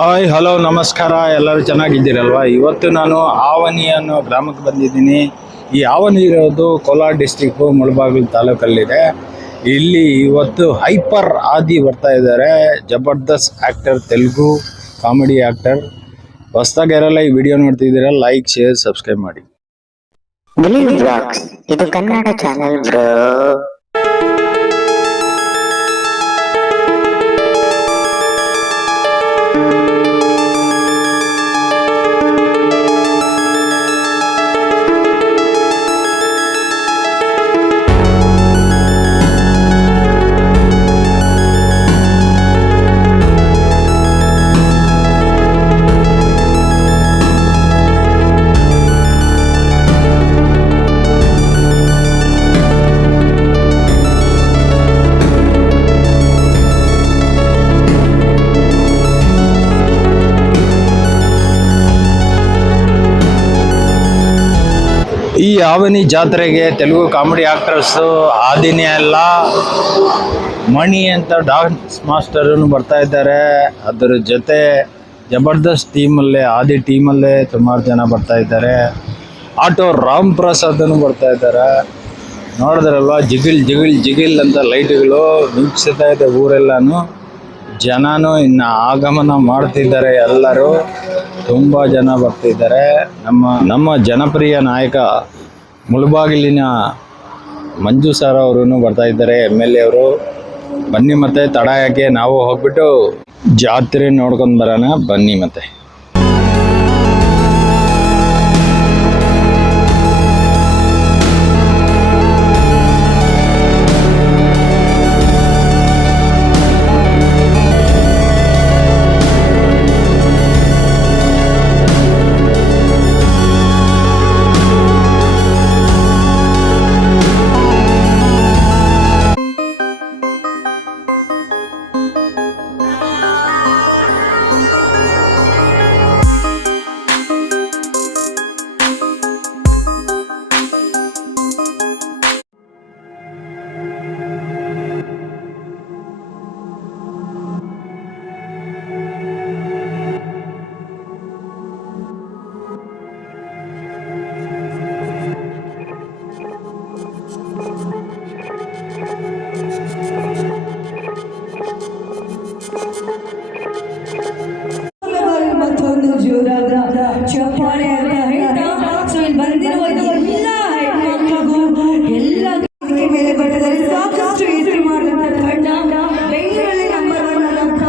Hi hello ನಮಸ್ಕಾರ, ಎಲ್ಲರೂ ಚೆನ್ನಾಗಿದ್ದೀರಲ್ವಾ. ಇವತ್ತು ನಾನು ಆವನಿ ಅನ್ನೋ ಗ್ರಾಮಕ್ಕೆ ಬಂದಿದ್ದೀನಿ. ಈ ಆವನಿ ಇರೋದು ಕೋಲಾರ ಡಿಸ್ಟಿಕ್ಕು ಮುಳಬಾಗಿಲು ತಾಲೂಕಲ್ಲಿದೆ. ಇಲ್ಲಿ ಇವತ್ತು ಹೈಪರ್ ಆದಿ ಬರ್ತಾ ಇದ್ದಾರೆ. ಜಬರ್ದಸ್ತ್ ಆ್ಯಕ್ಟರ್, ತೆಲುಗು ಕಾಮಿಡಿ ಆ್ಯಕ್ಟರ್. ಹೊಸ್ದಾಗಿ ಯಾರೆಲ್ಲ ಈ ವಿಡಿಯೋ ನೋಡ್ತಿದ್ದೀರಾ, ಲೈಕ್, ಶೇರ್, ಸಬ್ಸ್ಕ್ರೈಬ್ ಮಾಡಿ. ಇದು ಕನ್ನಡ ಚಾನೆಲ್ ಬ್ರೋ. ಈ ಆವನಿ ಜಾತ್ರೆಗೆ ತೆಲುಗು ಕಾಮಿಡಿ ಆ್ಯಕ್ಟರ್ಸು ಆದಿನೇ ಅಲ್ಲ, ಮಣಿ ಅಂತ ಡಾನ್ಸ್ ಮಾಸ್ಟರನ್ನು ಬರ್ತಾ ಇದ್ದಾರೆ. ಅದರ ಜೊತೆ ಜಬರ್ದಸ್ತ್ ಟೀಮಲ್ಲೇ, ಆದಿ ಟೀಮಲ್ಲೇ ಸುಮಾರು ಜನ ಬರ್ತಾ ಇದ್ದಾರೆ. ಆಟೋ ರಾಮ್ ಪ್ರಸಾದನು ಬರ್ತಾ ಇದ್ದಾರೆ. ನೋಡಿದ್ರಲ್ವ, ಜಿಗಿಲ್ ಜಿಗಿಲ್ ಜಿಗಿಲ್ ಅಂತ ಲೈಟ್ಗಳು ಮಿಂಚ್ತಾ ಇದೆ ಊರೆಲ್ಲನೂ. ಜನನೂ ಇನ್ನು ಆಗಮನ ಮಾಡ್ತಿದ್ದಾರೆ. ಎಲ್ಲರೂ ತುಂಬ ಜನ ಬರ್ತಿದ್ದಾರೆ. ನಮ್ಮ ಜನಪ್ರಿಯ ನಾಯಕ ಮುಳಬಾಗಿಲಿನ ಮಂಜು ಸರ್ ಅವರು ಬರ್ತಾ ಇದ್ದಾರೆ, MLA ಅವರು. ಬನ್ನಿ ಮತ್ತೆ ತಡ ಯಾಕೆ, ನಾವು ಹೋಗ್ಬಿಟ್ಟು ಜಾತ್ರೆ ನೋಡ್ಕೊಂಡು ಬರೋಣ. ಬನ್ನಿ ಮತ್ತೆ. ಚಪ್ಪಾಳೆ ಅಂತ ಹೇಳ್ತಾ ಸೊ ಇಲ್ಲಿ ಬಂದಿರುವ ಎಲ್ಲ ಹೆಣ್ಮಕ್ಳಿಗೂ ಎಲ್ಲ ಮೇಲೆ ಬರ್ತದಲ್ಲಿ ಸಾಕಷ್ಟು ಹೆಸರು ಮಾಡಿದಂಥ ತಂಡ, ಬೆಂಗಳೂರಲ್ಲಿ ನಂಬರ್ 1 ಆದಂಥ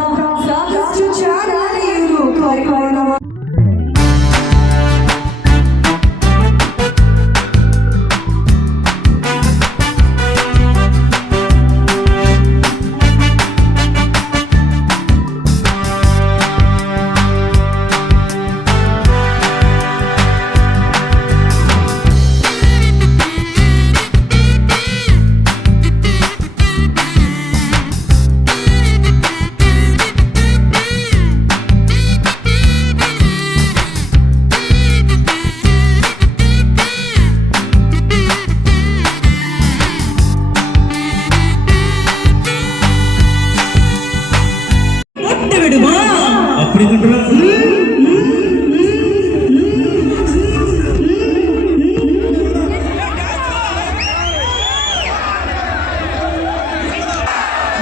ಸಾಕಷ್ಟು ಚೆನ್ನಾಗಿ ಇವರು ಕಾರ್ಯಕ್ರಮ.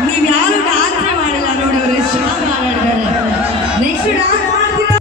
ನೀವು ಯಾರು ಡಾನ್ಸ್ ಮಾಡಿಲ್ಲ ನೋಡಿ, ಅವರು ಎಷ್ಟು ಮಾತಾಡಿದ್ದಾರೆ. ನೆಕ್ಸ್ಟ್ ಡಾನ್ಸ್ ಮಾಡ್ತೀರಾ?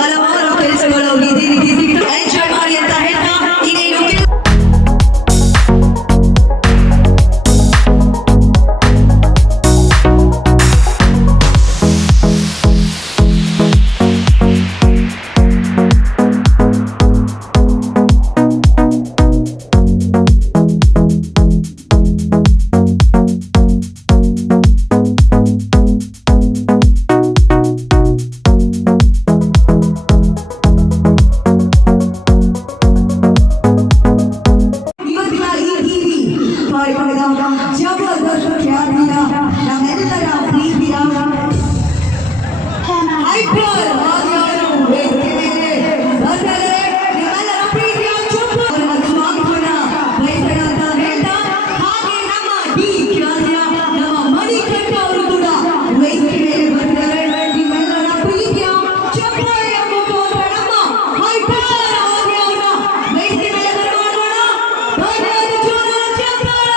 ಹಲವಾರು ಕೆಲಸಗಳು ಇದೇ ರೀತಿ ಸಿಗ್ತವೆ. ಎಂಜಾಯ್ ಮಾಡಿ ಅಂತ ಹೇಳ್ತಾ ಈಗ ಇನ್ನು ಇವತ್ತಿನ ಈ ಟಿವಿ ಕಾರ್ಯಕ್ರಮದ ಜಬರ್ದಸ್ತ್ ಖ್ಯಾತಿಯ ನಮ್ಮೆಲ್ಲರ ಪ್ರೀತಿಯ ಹೈಪರ್ ಆದಿಯಾರು ವೇದಿಕೆ ಮೇಲೆ ಬರ್ತಾರೆ. ನಿಮ್ಮೆಲ್ಲರ ಪ್ರೀತಿಯ ಚೊಂಬು ಅವರ ಸ್ವಾಗತವನ್ನ ಬಯಸೋಣ ಅಂತ ಹೇಳ್ತಾ, ಹಾಗೆ ನಮ್ಮ ಡಿ ಖ್ಯಾತಿಯ ನಮ್ಮ ಮಣಿಕಂಠ ಅವರು ಕೂಡ ವೇದಿಕೆ ಮೇಲೆ ಬರ್ತಾರೆ. ನಿಮ್ಮೆಲ್ಲರ ಪ್ರೀತಿಯ ಚಪ್ಪಾಳೆಯ ಮುಖಾಂತರ ನಮ್ಮ ಹೈಪರ್ ಆದಿಯಾರನ್ನ ವೇದಿಕೆ ಮೇಲೆ ಬರಮಾಡೋಣ. ಧನ್ಯವಾದ ಜೋರಾದ ಚಪ್ಪಾಳೆ.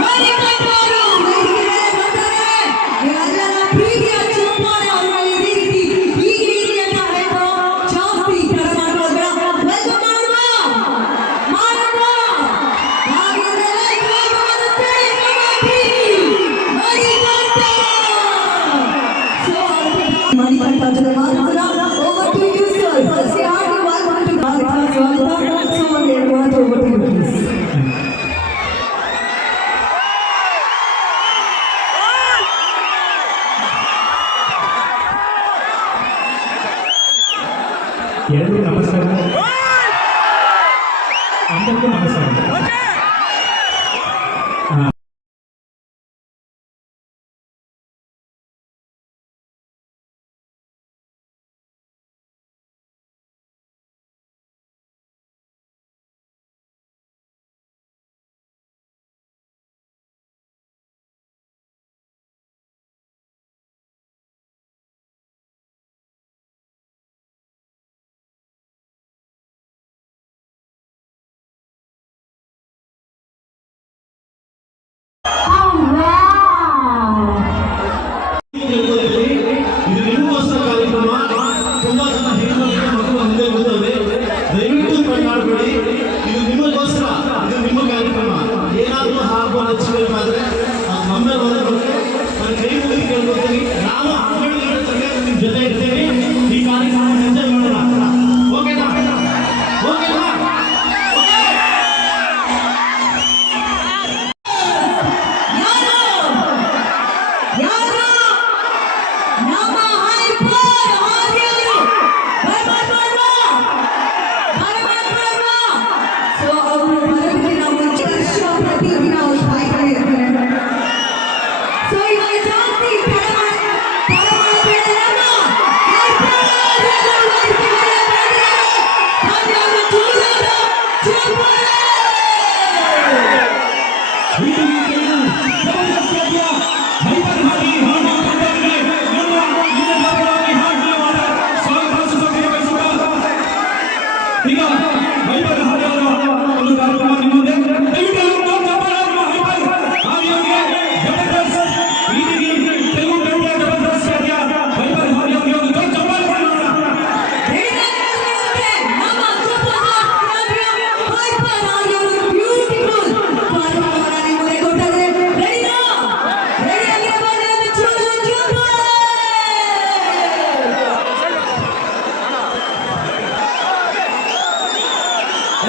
ಮಣಿಕಂಠ ಅವರು ವೇದಿಕೆ ಮೇಲೆ ಬರ್ತಾರೆ. ನಿಮ್ಮೆಲ್ಲರ ಪ್ರೀತಿಯ ಚಪ್ಪಾಳೆ ಅವರ ಈ ರೀತಿ ಅಂತ ಹೇಳ್ತಾ ಜಾಸ್ತಿ ತಡ ಮಾಡೋದ್ರ ವೆಲ್ಕಮ್ ಮಾಡುವ ಹಾಗಿದ್ರೆ ವೇಗವಾದ ಸ್ಟೇಜ್ ಮಣಿಕಂಠ. So, ಮಣಿಕಂಠ ಜೊತೆ ಮಾತಾಡೋಣ. Over to you, sir. Say hi to welcome to ಸ್ವಾಗತ. So, ಒಂದೆರಡು ಮಾತು over to you, please. ಎಲ್ಲರಿಗೂ ನಮಸ್ಕಾರ. అందరికీ నమస్కారం. ಇದು ನಿಮಗೋಸ್ಕರ ಕಾರ್ಯಕ್ರಮ. ತುಂಬಾ ಜನ ಹೆಣ್ಣುಮಕ್ಕಳು ಮಕ್ಕಳು ಮುಂದೆ ಬರ್ತವೆ. ದಯವಿಟ್ಟು ಮಾಡಬೇಡಿ. ಇದು ನಿಮಗೋಸ್ಕರ, ಇದು ನಿಮ್ಮ ಕಾರ್ಯಕ್ರಮ. ಏನಾದರೂ ಹಾಗು ಹಚ್ಚಬೇಕಾದ್ರೆ ನಮ್ಮೇ ಬಂದ್ರೆ ನಾನು ಕೈ ಮುಗಿ ಕೇಳ್ಕೊತೀನಿ. ನಾವು ಅಂಗಡಿಗಳ ಸರಿಯಾಗಿ ನಿಮ್ಮ ಜೊತೆ ಇರ್ತೇವೆ. ಈ ಕಾರ್ಯಕ್ರಮ ಎಂಜಾಯ್ ಮಾಡೋಣ. ಓಕೆನಾ? ಓಕೆನಾ?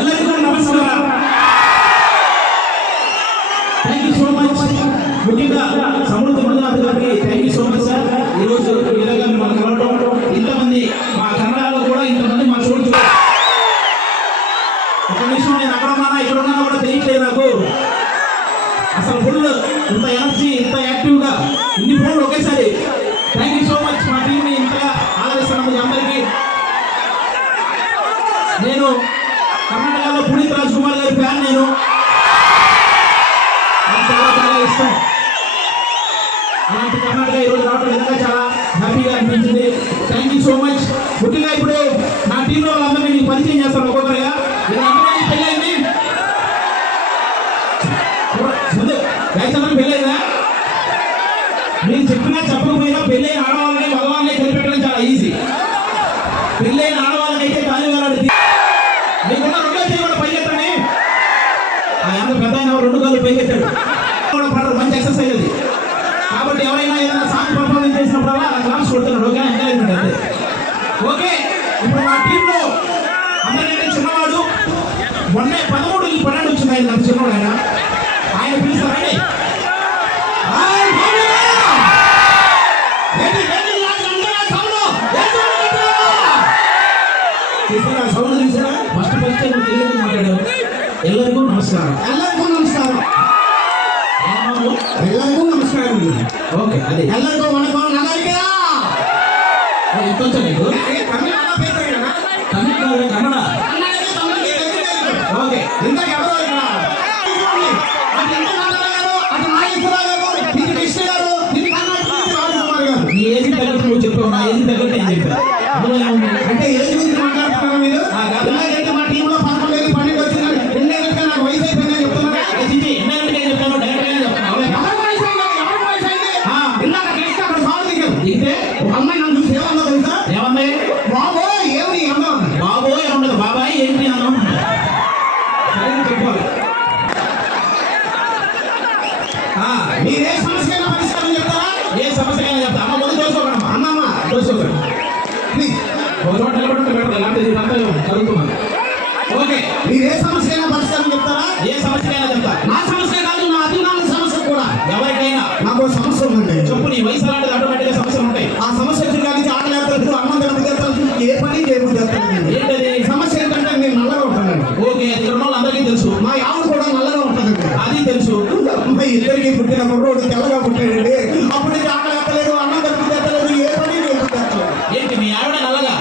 ಎಲ್ಲರಿಗೂ ನಮಸ್ಕಾರ. Thank you so much. ముఖ్యంగా సమృద్ధ మంజునాథ్ గారికి thank you so much sir. ఈరోజు ఈ విధంగా మనం కలవడం, ఇంతమంది మా కన్నడలో కూడా ఇంతమంది మా చూడచ్చు. ఒక నిమిషం, నేను అక్కడ ఉన్నానా ఇక్కడ ఉన్నానా కూడా తెలియట్లేదు నాకు. అసలు ఫుల్ ఇంత ఎనర్జీ, ఇంత యాక్టివ్గా ఇన్ని ఫోన్లు ఒకేసారి. Thank you so much. మా టీంని ఇంతగా ఆదరిస్తున్నందుకు అందరికీ. నేను కర్ణాటకలో పునీత్ రాజ్ కుమార్ గారి ఫ్యాన్. నేను చాలా చాలా ఇష్టం. అలాంటి కర్ణాటక ఈరోజు రావడం నిజంగా చాలా హ్యాపీగా అనిపించింది. Thank you so much. ముఖ్యంగా ఇప్పుడు నా టీంలో వాళ్ళందరినీ మీకు పరిచయం చేస్తాను ఒక్కొక్కరిగా. ఇలా ఎంతమంది పెళ్ళైంది ముందు ఆడవాళ్ళకి పెళ్ళైనా మీరు చెప్పినా చెప్పకపోయినా పెళ్ళైన ఆడవాళ్ళని మగవాళ్ళని కనిపెట్టడం చాలా ఈజీ. పెళ్ళైన ఆడవాళ్ళకైతే కాలి వేలాడి మీకున్న రెండో చేయి కూడా పైకెత్తండి. ఎంత పెద్ద అయినా రెండు కాళ్ళు పైకెత్తాడు పడరు, మంచి ఎక్సర్సైజ్ అది. కాబట్టి ఎవరైనా ఏదైనా సాంగ్ పర్ఫార్మెన్స్ చేసినప్పుడల్లా అలా క్లాప్స్ కొడుతున్నారు. ఓకే, ఎంకరేజ్మెంట్ అంతే. ఓకే, ఇప్పుడు మా టీంలో అందరికంటే చిన్నవాడు మొన్నే 13 వచ్చింది. ఆయన నాకు చిన్నవాడు, ఆయన పిలుస్తారండి. సౌండ్ చూసారా? ఫస్ట్ మాట్లాడారు. ಎಲ್ಲರಿಗೂ ನಮಸ್ಕಾರ. ಎಲ್ಲರಿಗೂ ನಮಸ್ಕಾರ. ಎಲ್ಲರಿಗೂ ನಮಸ್ಕಾರ. ಓಕೆ, ಅದೇ ಎಲ್ಲರಿಗೂ ವಣಕಂ. ನಗರಿಕೆ ಇಂకొంచెం నీకు కన్నడ ఓకే. ఇందాక ఎవరో ఇక్కడ అటు ఎంత నాగరావు, అటు నాగేశ్వరరావు గారు, ఇటు కృష్ణ గారు, ఇటు కర్ణాటక రాజకుమార్ గారు. నీ ఏజ్ తగ్గట్టు నువ్వు చెప్పావు, నా ఏజ్ తగ్గట్టు నేను చెప్పాను. అంటే ఏజ్ గురించి మాట్లాడుతున్నారా మీరు? ఎందుకంటే మా టీంలో 11 ఏళ్ళు 12 వచ్చినారు. 2 ఏళ్ళుగా నాకు వయసు అయిపోయిందని చెప్తున్నారు. ఎన్నెళ్ళుగా చెప్తాను, డైరెక్ట్గా చెప్తాను. ఎవరికి వయసు అయింది? ఇందాక కృష్ణ అక్కడ సాగు దిగారు. దిగితే ఒక అమ్మాయి నన్ను చూసి ఏమన్నా తెలుసా? ఏమన్నా? బాబోయ్ ఏమి అన్నా? బాబోయ్ ఏమన్నది? బాబాయ్ ఏంటి అన్నాం. చెప్పాలి. మీరే సమస్యకైనా పరిష్కారం చెప్తారా? ఏ సమస్యకైనా చెప్తా. అమ్మ ముందు చూసుకోకండి. అమ్మమ్మ చూసుకోకండి ప్లీజ్. ఒక చోట నిలబడి చదువుతున్నాను. ఓకే, మీరు ఏ సమస్యకైనా పరిష్కారం చెప్తారా? ఏ సమస్యకైనా చెప్తా. నా సమస్య కాదు, నా అభిమానుల సమస్య కూడా. ఎవరికైనా నాకు సమస్య ఉందండి. చెప్పు, నీ వయసు అలాంటిది ఆటోమేటిక్గా సమస్యలు ఉంటాయి. ఆ సమస్య వచ్చి కానీ ఆటలేకపోతే అన్నం తినకపోతే ఏ పని చేయకపోతే ఏంటది సమస్య? ఏంటంటే నేను నల్లగా ఉంటానండి. ఓకే, ఇక్కడ ఉన్న అందరికీ తెలుసు. మా ఆవిడ కూడా నల్లగా ఉంటుందండి. అది తెలుసు. మా ఇద్దరికి పుట్టిన కుర్రోడు తెల్లగా పుట్టాడండి. అప్పుడు ఆకలి ఎక్కలేదు, అన్నం తినకపోతే ఎక్కలేదు, ఏ పని చేయకపోతే. ఏంటి మీ ఆవిడ నల్లగా?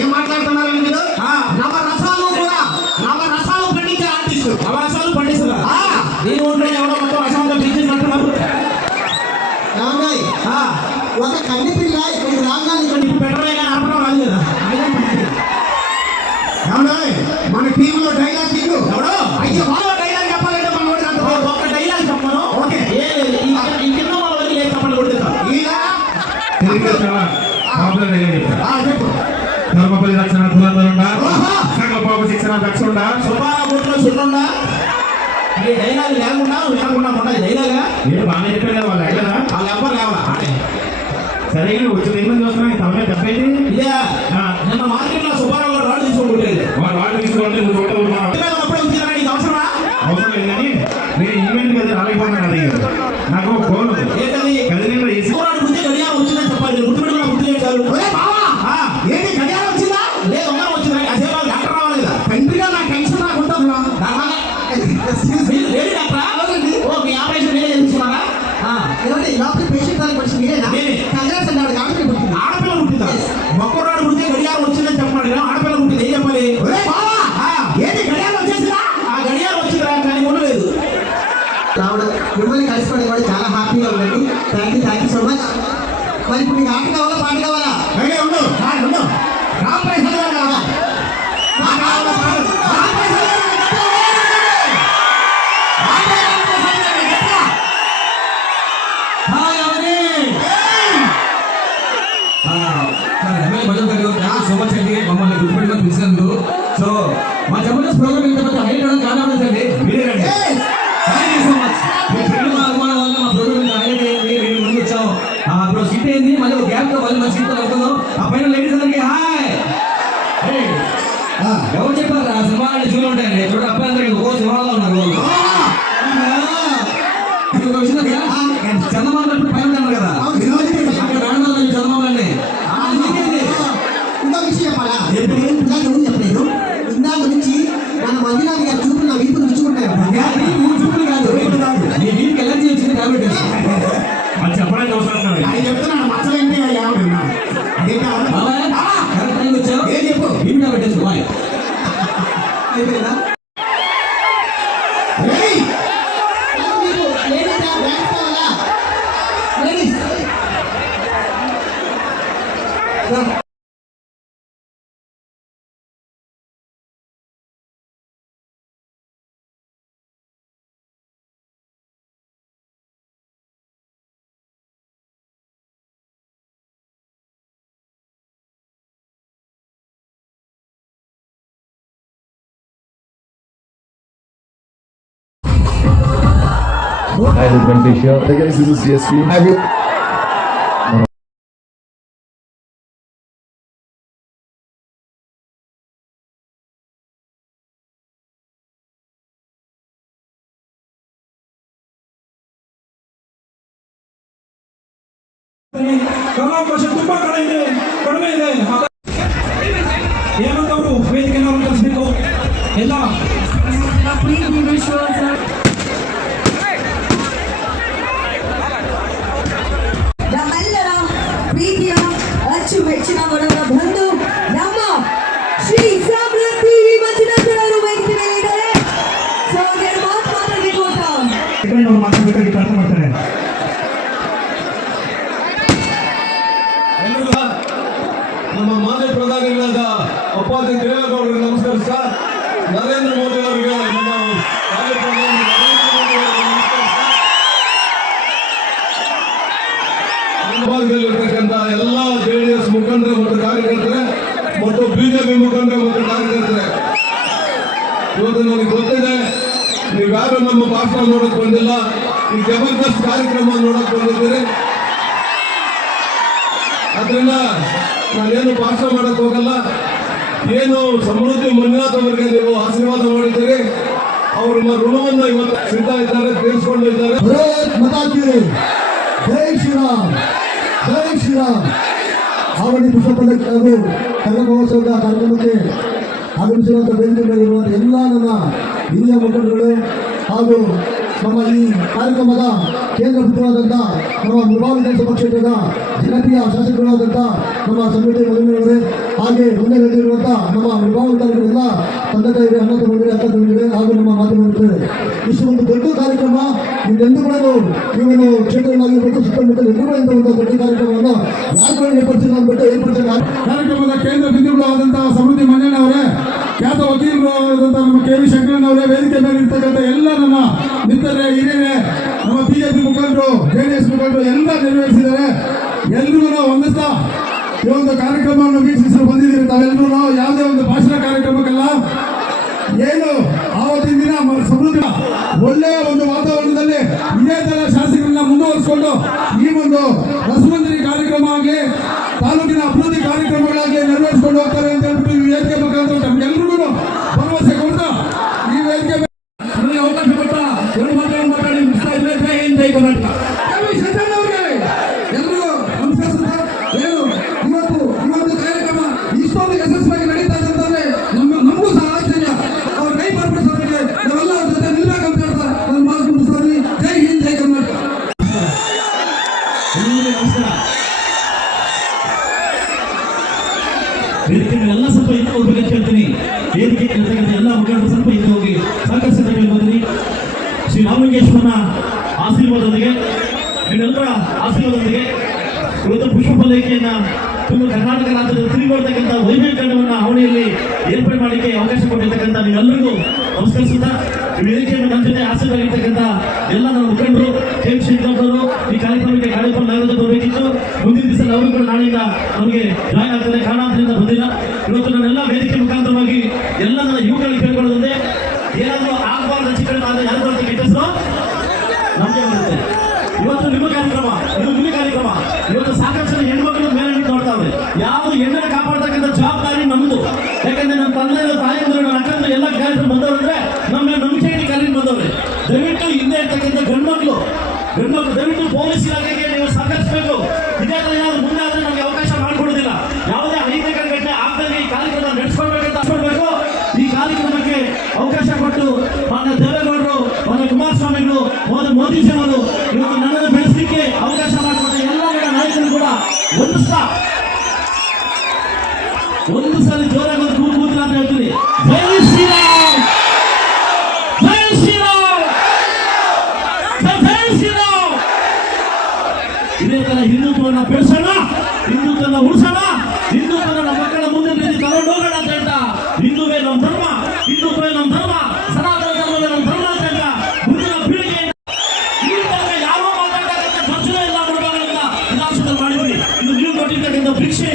ఏం మాట్లాడుతున్నారండి మీరు? నవరసాలు కూడా, నవరసాలు పండించే ఆర్టిస్టు. నవరసాలు పండిస్తున్నా దీని ఉంటే ఎవరో మొత్తం రసంతో పెంచినట్టున్నారు. ఒక కన్ని పిల్ల ఇక్కడ రాగానే పెట్టడమే కానీ ఆపడం రాదు కదా. మన టీంలో డైలాగ్ దిగు ఎవడో అయ్యో వాళ్ళు డైలాగ్ చెప్పాలంటే మన ఒక డైలాగ్ చెప్పను. ఓకే, ఇంకెన్నో వాళ్ళకి లేదు చెప్పండి కొడుతాం. చెప్పు. ధర్మపల్లి రక్షణ తులందరుండా, సంగపాప శిక్షణ దక్షుండా, సుబ్బారావులో సున్నుండా. ఈ డైలాగ్ లేకుండా వినకుండా ఉండదు. డైలాగా నేను బాగానే చెప్పాను కదా. వాళ్ళు ఎక్కడా వాళ్ళు ఎవ్వరు లేవా? సరే వచ్చి ఏమని చూస్తున్నా తలమే తప్పేది. ఇదే నిన్న మార్కెట్లో సుబ్బారావు గారు రాడు తీసుకుంటుంది. వాళ్ళు తీసుకోవాలి. నువ్వు అప్పుడే వచ్చిందా? నీకు అవసరమా? అవసరం లేదని నేను ఈవెంట్ కదా రాలేకపోతున్నాను. అది నాకు ఫోన్ ఏంటది? గదిలో వేసి ముందే గడియారం వచ్చిందని చెప్పాలి. గుర్తుపెట్టుకున్నా గుర్తు చేశారు. ఏంటి గడియారం వచ్చిందా? లేదు, ఉంగరం వచ్చిందా? అదే వాళ్ళు డాక్టర్ రావాలి కదా. తండ్రిగా నాకు టెన్షన్ నాకు ఉంటుంది. లేడీ డాక్టరా? ఓ, మీ ఆపరేషన్ నేనే చేస్తున్నారా? ఆడపిల్ల పుట్టిందా? ఒక్కరాడు పుడితే గడియారం వచ్చిందని చెప్పాడు. ఆడపిల్ల పుట్టింది ఏం చెప్పాలి? ఏంటి గడియారం వచ్చేసిందా? ఆ గడియారం వచ్చిందా కానీ ఉండలేదు. మిమ్మల్ని కలుసుకోవడం కూడా చాలా హ్యాపీగా ఉందండి. Thank you so much. మరి ఇప్పుడు మీకు ఆట కావాలా, పాట కావాలా? సో మచ్ అండి మమ్మల్ని గుర్తుపెట్టుకొని పిలిచినందుకు. సో మా జబర్దస్త్ ప్రోగ్రామ్ ఇంత హైలైట్ అవడం కారణం ఏంటండి మీరేనండి. Thank you so much. మీ ఫ్రెండ్ మా అభిమానం వల్ల మా ప్రోగ్రామ్ ఇంత హైలైట్ అయ్యింది. మేము ముందు వచ్చాం. ఇప్పుడు సీట్ అయింది. మళ్ళీ ఒక గ్యాప్ తో మళ్ళీ మంచి సీట్ అనుకుందాం. ఆ పైన లేడీస్ అందరికీ హాయ్. ఎవరు చెప్పారు? ఆ సింహాలు జూలు ఉంటాయండి. చూడ అబ్బాయి అందరికీ ఓ సింహాల్లో ఉన్నారు. ఒక విషయం చందమామ పైన ఉంటారు కదా, అక్కడ రావడం చందమామ అండి. ఇంకో విషయం చెప్పాలా? ఇందాక నువ్వు చెప్పలేదు. ఇందాక నుంచి మన మందిరాన్ని గారి చూపులు నా వీపులు రుచుకుంటాయి. చూపులు కాదు, నీ వీటికి ఎలర్జీ వచ్చింది కాబట్టి అది చెప్పడానికి అవసరం. ఆయన చెప్తున్నాను మచ్చలేంటి కరెక్ట్ టైం వచ్చావు. ఏం చెప్పు. వీపు పెట్టేసుకో. అయిపోయిందా? Hi, this is Venkatesh here. Hey guys, this is CSP. Have you? ಕಾಲಾವಕಾಶ ತುಂಬಾ ಕಡಿಮೆ ಇದೆ ಹೇಮಂತ್ ಅವರು ವೇದಿಕೆಯನ್ನು ಅಲಂಕರಿಸಬೇಕು. ಎಲ್ಲ ಪ್ರೀತಿ ವಿಶ್ವಾಸ ನಮ್ಮೆಲ್ಲರ ಪ್ರೀತಿಯ ಅಚ್ಚುಮೆಚ್ಚಿನ ಬಡವರ ಬಂಧು ನಮ್ಮ ಶ್ರೀ ಸಮೃದ್ಧಿ ಮಂಜುನಾಥರವರು ವೇದಿಕೆ ಮೇಲೆ ಇದ್ದಾರೆ. ಸೊ ಎರಡು ಮಾತು ಮಾತಾಡಬೇಕು ಅಂತ ಅವ್ರು ಮಾತಾಡಬೇಕಾಗಿ ಪ್ರಾರ್ಥನೆ ಮಾಡ್ತಾರೆ. ಎಲ್ಲರಿಗೂ ನಮ್ಮ ಮಾಜಿ ಪ್ರಧಾನಿಗಳಾದ ಅಪ್ಪಾಜಿ ದೇವೇಗೌಡರಿಗೆ ನಮಸ್ಕಾರ ಸರ್. ನರೇಂದ್ರ ಮೋದಿ ಅವರಿಗೆ ನಮ್ಮ ಮಾಜಿ ಪ್ರಧಾನಿ ನರೇಂದ್ರ ಮೋದಿ ಅವರಿಗೆ ನಮಸ್ಕಾರ ಸರ್. ಭಾಗದಲ್ಲಿರ್ತಕ್ಕಂಥ ಎಲ್ಲ JDS ಮುಖಂಡರು ಮತ್ತು ಕಾರ್ಯಕರ್ತರೆ ಮತ್ತು ಬಿಜೆಪಿ ಮುಖಂಡರು ಮತ್ತು ಕಾರ್ಯಕರ್ತರೆ, ಇವತ್ತು ನನಗೆ ಗೊತ್ತಿದೆ ನೀವ್ಯಾರು ನಮ್ಮ ಭಾಷಣ ನೋಡಕ್ ಬಂದಿಲ್ಲ, ಈ ಜಬರ್ದಸ್ತ್ ಕಾರ್ಯಕ್ರಮ ನೋಡಕ್ ಬಂದಿದ್ದೀರಿ. ಅದರಿಂದ ನಾನೇನು ಭಾಷಣ ಮಾಡಕ್ ಹೋಗಲ್ಲ. ಏನು ಸಮೃದ್ಧಿ ಮಂಜುನಾಥ್ ಅವರಿಗೆ ನೀವು ಆಶೀರ್ವಾದ ಮಾಡಿದ್ದೀರಿ, ಅವ್ರ ಋಣವನ್ನು ಇವತ್ತು ಸಿದ್ಧ ಇದ್ದಾರೆ, ತೀರಿಸಿಕೊಂಡು ಇದ್ದಾರೆ. ಭಾರತ್ ಮಾತಾ ಕಿ ಜೈ ಶ್ರೀರಾಮ್, ಜೈ ಶ್ರೀರಾಮ್. ಆವಡಿ ಪುಷ್ಪಪಲ್ಲಕ್ಕಿ ಹಾಗೂ ಕನ್ನಡ ಮಹೋತ್ಸವದ ಕಾರ್ಯಕ್ರಮಕ್ಕೆ ಆಗಮಿಸಿರುವಂಥ ವೇದಿಕೆ ಮೇಲಿರುವ ಎಲ್ಲ ನನ್ನ ಹಿರಿಯ ಮುಖಂಡರುಗಳು ಹಾಗೂ ನಮ್ಮ ಈ ಕಾರ್ಯಕ್ರಮದ ಕೇಂದ್ರ ಬಿಂದುವಾದಂಥ ನಮ್ಮ ಮುಳಬಾಗಿಲು ವಿಧಾನಸಭಾ ಕ್ಷೇತ್ರದ ಜನಪ್ರಿಯ ಶಾಸಕರಾದಂಥ ನಮ್ಮ ಸಂಘಟನೆ ಮೊದಲನೆಯವರೇ, ಹಾಗೆ ಮುಂದೆ ನಡೆದಿರುವಂಥ ನಮ್ಮ ಮುಳಬಾಗಿಲು ತಾಲೂಕಿನ ಎಲ್ಲ ತಂದೆ ತಾಯಿಗೆ ಅಣ್ಣ ತಗೊಂಡಿದೆ, ಅಕ್ಕ ತಗೊಂಡಿದೆ ಹಾಗೂ ನಮ್ಮ ಮಾಧ್ಯಮ ಮಿತ್ರರೇ, ಇಷ್ಟು ಒಂದು ದೊಡ್ಡ ಕಾರ್ಯಕ್ರಮ ಇನ್ನೆಂದು ಕೂಡ ನೀವೇನು ಕ್ಷೇತ್ರಗಳಾಗಿರ್ಬೇಕು ಸುತ್ತಮುತ್ತ ಎಲ್ಲೂ ಕೂಡ ಇಂಥ ಒಂದು ದೊಡ್ಡ ಕಾರ್ಯಕ್ರಮವನ್ನು ಯಾರು ಏರ್ಪಡಿಸಿಲ್ಲ ಅಂದ್ಬಿಟ್ಟು ಏರ್ಪಡಿಸಿದ ಕಾರ್ಯಕ್ರಮದ ಕೇಂದ್ರ ಬಿಂದುಗಳು ಆದಂತಹ ಸಮೃದ್ಧಿ ಮಂಜಣ್ಣ ಅವರೇ, ಖ್ಯಾತ ವಕೀಲರು ಆದಂತಹ ನಮ್ಮ KV ಶಂಕರಣ್ಣ ಅವರೇ, ವೇದಿಕೆ ಮೇಲೆ ಇರ್ತಕ್ಕಂಥ ಎಲ್ಲ ನನ್ನ ಮಿತ್ರರೇ, ಹಿರಿಯರೇ, ನಮ್ಮ ಬಿಜೆಪಿ ಮುಖಂಡರು, JDS ಮುಖಂಡರು ಎಲ್ಲ ನೆರವೇರಿಸಿದ್ದಾರೆ. ಎಲ್ರಿಗೂ ನಾವು ಒಂದಿಸ್ತಾ ಈ ಒಂದು ಕಾರ್ಯಕ್ರಮವನ್ನು ವೀಕ್ಷಿಸಲು ಬಂದಿದ್ದೀರಿ. ತಾವೆಲ್ಲರೂ ಯಾವುದೇ ಒಂದು ಭಾಷಣ ಕಾರ್ಯಕ್ರಮಕ್ಕಲ್ಲ, ಏನು ಆವತ್ತಿನ ದಿನ ಸಮೃದ್ಧಿ ಒಳ್ಳೆಯ ಒಂದು ವಾತಾವರಣದಲ್ಲಿ ಇದೇ ತರ ಶಾಸಕರನ್ನ ಮುಂದುವರಿಸಿಕೊಂಡು ಈ ಒಂದು ರಸಮಂಜರಿ ಕಾರ್ಯಕ್ರಮ ಆಗಲಿ, ತಾಲೂಕಿನ ಅಭಿವೃದ್ಧಿ ಕಾರ್ಯಕ್ರಮಗಳಾಗಲಿ ನೆರವೇರಿಸಿಕೊಂಡು ಹೋಗ್ತಾರೆ ಅಂತ ಹೇಳ್ಬಿಟ್ಟು ಈ ವೇದಿಕೆ ಮುಖಾಂತರ ನಮ್ಗೆಲ್ರಿಗೂ ಭರವಸೆ ಕೊಡ್ತಾ ಈ ವೇದಿಕೆ ನನಗೆ ಅವಕಾಶ ಕೊಟ್ಟ ಎರಡು ಮಾತಾಡಿ ಮುಗಿಸ್ತಾ ಇದ್ರೆ ಜೈ ಹಿಂದ್, ಜೈ ಕರ್ನಾಟಕ. ಶಂಕರಣ್ಣ ಅವರಿಗೆ ಎಲ್ರಿಗೂ ನಮಸ್ಕರಿಸುತ್ತಾ, ಏನು ಇವತ್ತು ಕಾರ್ಯಕ್ರಮ ಇಷ್ಟೊಂದು ಯಶಸ್ವಿಯಾಗಿ ನಡೀತಾ ಇದೆ ಅಂತಂದ್ರೆ ನಮಗೂ ಸಹ ಆಶ್ಚರ್ಯ. ಅವ್ರ ಕೈ ಬರ್ಬಿಡಿಸೋರಿಗೆ ನಾವೆಲ್ಲ ಅವ್ರ ಜೊತೆ ನಿಲ್ಬೇಕಂತ ಹೇಳ್ತಾ ನನ್ನ ಮಾತು ಮುಗಿಸ್ತೀನಿ. ಜೈ ಹಿಂದ್, ಜೈ ಕರ್ನಾಟಕ. ನಮಸ್ಕಾರ. ವೇದಿಕೆ ಮೇಲೆ ಎಲ್ಲ ಸ್ವಲ್ಪ ಹಿಂದೆ ಹೋಗ್ಬೇಕಂತ ಹೇಳ್ತೀನಿ. ವೇದಿಕೆ ಇರ್ತಕ್ಕಂಥ ಎಲ್ಲ ಮುಖಂಡರು ಸ್ವಲ್ಪ ಹಿಂದೆ ಹೋಗಿ ಸಾಕಷ್ಟು ಬಂದಿರಿ. ಶ್ರೀ ರಾಮಲಿಂಗೇಶ್ವರನ ಆಶೀರ್ವಾದದೊಂದಿಗೆ, ನಿಮ್ಮೆಲ್ಲರ ಆಶೀರ್ವಾದದೊಂದಿಗೆ ಇವತ್ತು ಪುಷ್ಪಫಲಕಿಯನ್ನ ತುಂಬ ಕರ್ನಾಟಕ ರಾಜ್ಯದ ತಿರುಗಿರ್ತಕ್ಕಂಥ ವೈಭವೀಕರಣವನ್ನು ಅವಣಿಯಲ್ಲಿ ಏರ್ಪಾಡು ಮಾಡಲಿಕ್ಕೆ ಅವಕಾಶ ಕೊಟ್ಟಿರ್ತಕ್ಕಂಥ ನೀವೆಲ್ಲರಿಗೂ ನಮಸ್ಕರಿಸುತ್ತಾ, ವೇದಿಕೆಯನ್ನು ನನ್ನ ಜೊತೆ ಆಸಕ್ತರಾಗಿರ್ತಕ್ಕಂಥ ಎಲ್ಲ ನನ್ನ ಮುಖಂಡರು, KV ಶಂಕರಣ್ಣ ಅವರು ಈ ಕಾರ್ಯಕ್ರಮಕ್ಕೆ ಕಾರ್ಯಕ್ರಮ ನಾಯಕರು ಬರಬೇಕಿತ್ತು. ಮುಂದಿನ ದಿವಸ ಅವರು ಕೂಡ ನಾಳೆಯಿಂದ ನಮಗೆ ಜಾಯ್ನ್ ಆಗ್ತಾರೆ, ಕಾರಣಾಂತರದಿಂದ ಬಂದಿಲ್ಲ. ಇವತ್ತು ನನ್ನೆಲ್ಲ ವೇದಿಕೆ ಮುಖಾಂತರವಾಗಿ ಎಲ್ಲ ನನ್ನ ಯುವಕರಿಗೆ ಕೇಳ್ಕೊಳ್ಳೋದಂತೆ, ಏನಾದರೂ ಆಗಬಾರ್ದು ಚಿಕ್ಕನಾದ್ರೆ ಯಾರು ಬರುತ್ತೆ ಕೆಟ್ಟ ಹೆಸರು ನಮಗೆ ಬರುತ್ತೆ. ಇವತ್ತು ನಿಮ್ಮ ಕಾರ್ಯಕ್ರಮ, ಇದು ನಿಮ್ಮ ಕಾರ್ಯಕ್ರಮ. ಇವತ್ತು ಸಾಕಷ್ಟು ಜನ ಹೆಣ್ಮಕ್ಳು ಮೇಲೆ ನೋಡ್ತಾವೆ. ಯಾವುದು ಹೆಣ್ಣನ್ನು ಕಾಪಾಡ್ತಕ್ಕಂಥ ಜವಾಬ್ದಾರಿ ನಮ್ಮದು. ಯಾಕಂದ್ರೆ ನಮ್ಮ ತಂದೆ ತಾಯಿಯಂದ್ರೆ ನನ್ನ ಅಕ್ಕಂದ್ರೆ ಎಲ್ಲ ಕಾರ್ಯಕ್ರಮ ಬಂದವ್ರಂದ್ರೆ ನಮ್ಮ ನಂಬಿಕೆ ಕಾರ್ಯಕ್ರಮ ಬಂದವ್ರೆ. ದಯವಿಟ್ಟು ಹಿಂದೆ ಇರ್ತಕ್ಕಂಥ ಗಂಡ್ಮಕ್ಳು ದಯವಿಟ್ಟು ಪೊಲೀಸ್ ಇಲಾಖೆಗೆ ನೀವು ಸಹಕರಿಸಬೇಕು. ಇದೇ ತರ ಏನಾದ್ರು ಮುಂದೆ ಆದ್ರೆ ನಮಗೆ ಅವಕಾಶ ಮಾಡಿಕೊಡೋದಿಲ್ಲ. ಯಾವುದೇ ಅಹಿತಕರ ಘಟನೆ ಆಗದಂಗೆ ಈ ಕಾರ್ಯಕ್ರಮ ನಡೆಸ್ಕೊಳ್ಬೇಕಂತ ಅನ್ಕೊಳ್ಬೇಕು. ಈ ಕಾರ್ಯಕ್ರಮಕ್ಕೆ ಅವಕಾಶ ಕೊಟ್ಟು ಮಾನ್ಯ ದೇವೇಗೌಡರು, ಮಾನ್ಯ ಕುಮಾರಸ್ವಾಮಿಗಳು, ಮೋದಿಜಿ ಅವರು ಇವತ್ತು ನನ್ನನ್ನು ಬೆಳೆಸಲಿಕ್ಕೆ ಅವಕಾಶ ಮಾಡಿಕೊಟ್ಟ ಎಲ್ಲ ನಾಯಕರು ಕೂಡ ಒಂದು ಸಲ ಜೋರಾಗಿ ಒಂದು ಕೂತಿಲ್ಲ ಅಂತ ಹೇಳ್ತೀನಿ. ಜೈ ಶ್ರೀರಾಮ್, ಜೈ ಶ್ರೀರಾಮ್, ಜೈ ಶ್ರೀರಾಮ್. ಇದೇ ತರ ಹಿಂದುತ್ವವನ್ನು ಬೆಳೆಸೋಣ, ಹಿಂದುತ್ವವನ್ನು ಉಳಿಸೋಣ. ಹಿಂದುತ್ವನ ನಮ್ಮ ಮಕ್ಕಳ ಮುಂದಿನ ರೀತಿ ತಗೊಂಡು ಹೋಗೋಣ ಅಂತ ಹೇಳ್ತಾ, ಹಿಂದುವೇ ನಮ್ಮ ಧರ್ಮ, ಹಿಂದುತ್ವೇ ನಮ್ಮ ಧರ್ಮ, ಸನಾತನ ಧರ್ಮವೇ ನಮ್ಮ ಧರ್ಮ ಅಂತ ಹೇಳ್ತಾ ಮುಂದಿನ ಪೀಳಿಗೆ ಯಾರೋ ಮಾತಾಡತಕ್ಕಂಥ ಖರ್ಚು ಇಲ್ಲ ಮುಳುಬಾಗಿಲಿಂದ ವಿಧಾನಸಭೆ ಮಾಡಿದ್ವಿ. ಇದು ನೀವು ಕೊಟ್ಟಿರ್ತಕ್ಕಂಥ ಭಿಕ್ಷೆ,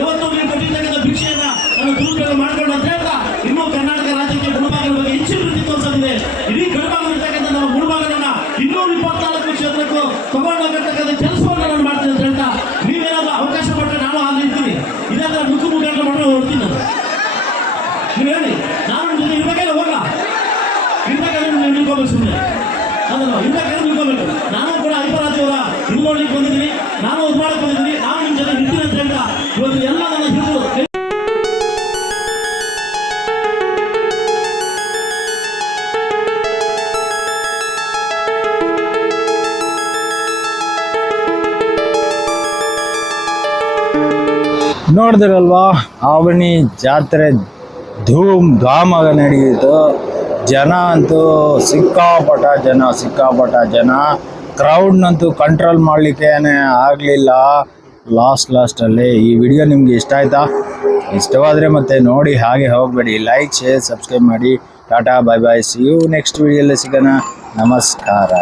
ಯಾವತ್ತೂ ನೀವು ಕೊಟ್ಟಿರ್ತಕ್ಕಂಥ ಭಿಕ್ಷೆಯನ್ನ ನಾನು ದುರುಪಯೋಗ ಮಾಡ್ಕೊಂಡು ಅಂತ ಹೇಳ್ತಾ ಇನ್ನೂ ಕರ್ನಾಟಕ ರಾಜ್ಯಕ್ಕೆ ಮುಳುಬಾಗಿಲ ಬಗ್ಗೆ ಹೆಚ್ಚು ಪ್ರೀತಿ ತೋರಿಸಲಿದೆ. ಇಡೀ ಗಡಿಭಾಗ ಇರ್ತಕ್ಕಂಥ ನಮ್ಮ ಮುಳುಬಾಗಿಲನ್ನ 224 ಕ್ಷೇತ್ರಕ್ಕೂ ತಗೊಂಡು ಹೋಗಿರ್ತಕ್ಕಂಥ ಕೆಲಸವನ್ನು ನಾನು ಮಾಡ್ತೀನಿ ಅಂತ ಹೇಳ್ತಾ, ನೀವೇನಾದ್ರೂ ಅವಕಾಶ ಕೊಟ್ಟರೆ ನಾನು ಅಲ್ಲಿ ಇರ್ತೀನಿ. ಇದಾದ್ರೆ ಮುಖಾಂತರ ಮಾಡೋ ಹೊಡ್ತೀನಿ ನಾನು. ನೀವು ಹೇಳಿ, ನಾನು ನಿಮ್ಮ ಜೊತೆ ಇರ್ಬೇಕಾದ್ರೆ ಹೋಗಲ್ಲ, ಇರ್ಬೇಕಾದ್ರೆ ನೀವು ನಿಲ್ಕೋಬೇಕು ಸುಮ್ಮನೆ ಅದಲ್ಲ, ಇರ್ಬೇಕಾದ್ರೆ ನಿಲ್ಕೋಬೇಕು. ನಾನು ಕೂಡ ಐಪರಾಜ್ಯವರ ಇದು ನೋಡ್ಲಿಕ್ಕೆ ಬಂದಿದ್ದೀನಿ, ನಾನು ಇದು ಮಾಡಕ್ಕೆ ಬಂದಿದ್ದೀನಿ, ನಾನು ನಿಮ್ಮ ಜೊತೆ ಇರ್ತೀನಿ ಅಂತ ಹೇಳ್ತಾ ಇವತ್ತು ಎಲ್ಲ ನನ್ನ ಹಿಡಿದು ನೋಡಿದ್ರಲ್ವಾ, ಆವಣಿ ಜಾತ್ರೆ ಧೂಮ್ ಧಾಮಾಗ ನಡೆಯಿತು. ಜನ ಅಂತೂ ಸಿಕ್ಕಾಪಟ್ಟ ಜನ, ಕ್ರೌಡ್ನಂತೂ ಕಂಟ್ರೋಲ್ ಮಾಡಲಿಕ್ಕೆ ಆಗಲಿಲ್ಲ ಲಾಸ್ಟಲ್ಲಿ. ಈ ವಿಡಿಯೋ ನಿಮಗೆ ಇಷ್ಟ ಆಯಿತಾ? ಇಷ್ಟವಾದರೆ ಮತ್ತೆ ನೋಡಿ ಹಾಗೆ ಹೋಗಬೇಡಿ. ಲೈಕ್, ಶೇರ್, ಸಬ್ಸ್ಕ್ರೈಬ್ ಮಾಡಿ. Tata, bye bye, see you next ವಿಡಿಯೋಲ್ಲಿ ಸಿಗೋಣ. ನಮಸ್ಕಾರ.